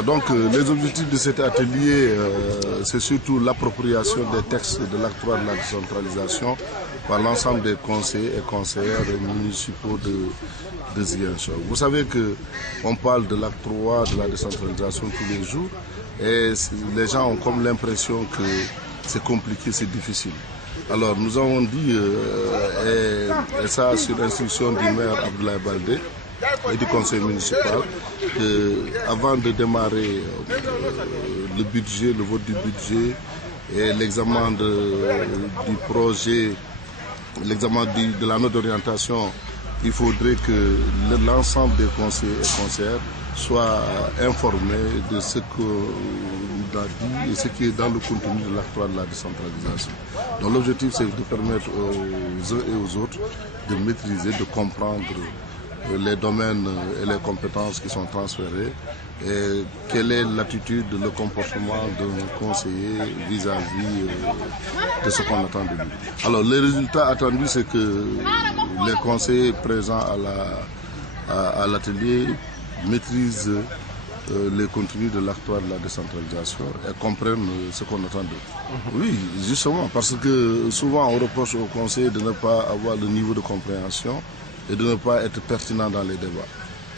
Donc les objectifs de cet atelier, c'est surtout l'appropriation des textes de l'acte 3 de la décentralisation par l'ensemble des conseillers et conseillères municipaux de Ziguinchor. Vous savez qu'on parle de l'acte 3 de la décentralisation tous les jours et les gens ont comme l'impression que c'est compliqué, c'est difficile. Alors nous avons dit, et ça sur l'instruction du maire Abdoulaye Baldé et du conseil municipal, qu'avant de démarrer le budget, le vote du budget et l'examen du projet, l'examen de la note d'orientation, il faudrait que l'ensemble des conseillers et conseillères soient informés de ce qu'on a dit et ce qui est dans le contenu de l'acte 3 de la décentralisation. Donc l'objectif, c'est de permettre aux uns et aux autres de maîtriser, de comprendre les domaines et les compétences qui sont transférées et quelle est l'attitude, le comportement d'un conseiller vis-à-vis de ce qu'on attend de lui. Alors les résultats attendus, c'est que les conseillers présents à l'atelier maîtrisent les contenus de l'acte 3 de la décentralisation et comprennent ce qu'on attend d'eux. Oui, justement, parce que souvent on reproche aux conseillers de ne pas avoir le niveau de compréhension et de ne pas être pertinent dans les débats.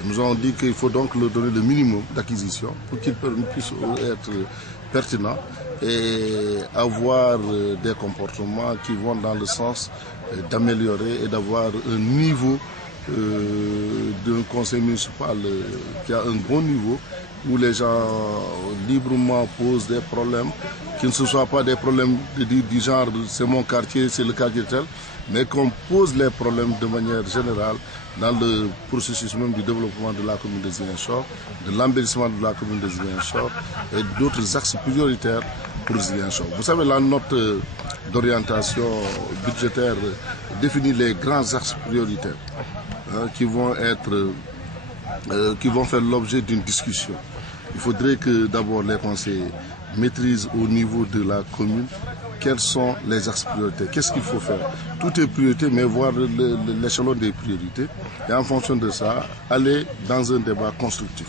Nous avons dit qu'il faut donc leur donner le minimum d'acquisition pour qu'ils puissent être pertinents et avoir des comportements qui vont dans le sens d'améliorer et d'avoir un niveau d'un conseil municipal qui a un bon niveau, où les gens librement posent des problèmes, qui ne soient pas des problèmes du genre c'est mon quartier, c'est le quartier tel, mais qu'on pose les problèmes de manière générale dans le processus même du développement de la commune de Ziguinchor, de l'embellissement de la commune de Ziguinchor et d'autres axes prioritaires pour Ziguinchor. Vous savez, la note d'orientation budgétaire définit les grands axes prioritaires qui vont faire l'objet d'une discussion. Il faudrait que d'abord les conseillers maîtrisent au niveau de la commune quels sont les axes prioritaires, qu'est-ce qu'il faut faire. Tout est priorité, mais voir l'échelon des priorités et en fonction de ça, aller dans un débat constructif.